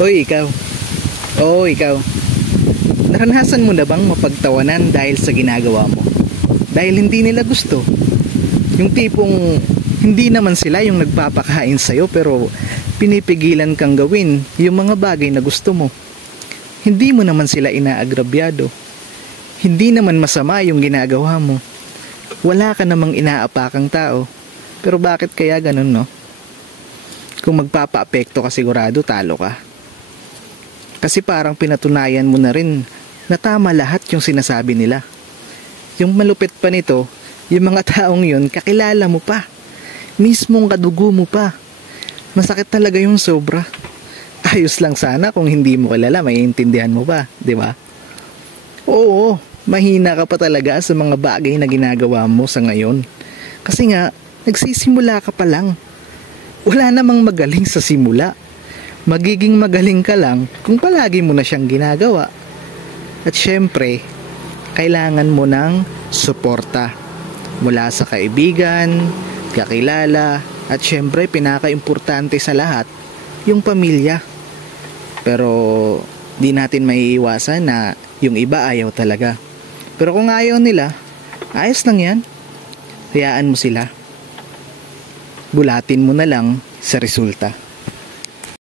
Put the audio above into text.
Hoy, ikaw. Oo, ikaw. Naranasan mo na bang mapagtawanan dahil sa ginagawa mo? Dahil hindi nila gusto. Yung tipong hindi naman sila yung nagpapakain sa'yo pero pinipigilan kang gawin yung mga bagay na gusto mo. Hindi mo naman sila inaagrabyado. Hindi naman masama yung ginagawa mo. Wala ka namang inaapakang tao. Pero bakit kaya ganun, no? Kung magpapaapekto ka sigurado, talo ka. Kasi parang pinatunayan mo na rin na tama lahat yung sinasabi nila. Yung malupit pa nito, yung mga taong yun, kakilala mo pa. Mismong kadugo mo pa. Masakit talaga yung sobra. Ayos lang sana kung hindi mo kilala, maiintindihan mo pa, di ba? Oo, mahina ka pa talaga sa mga bagay na ginagawa mo sa ngayon. Kasi nga, nagsisimula ka pa lang. Wala namang magaling sa simula. Magiging magaling ka lang kung palagi mo na siyang ginagawa. At syempre, kailangan mo ng suporta mula sa kaibigan, kakilala, at syempre pinaka-importante sa lahat, yung pamilya. Pero di natin maiiwasan na yung iba ayaw talaga. Pero kung ayaw nila, ayos lang yan. Hayaan mo sila. Bulatin mo na lang sa resulta.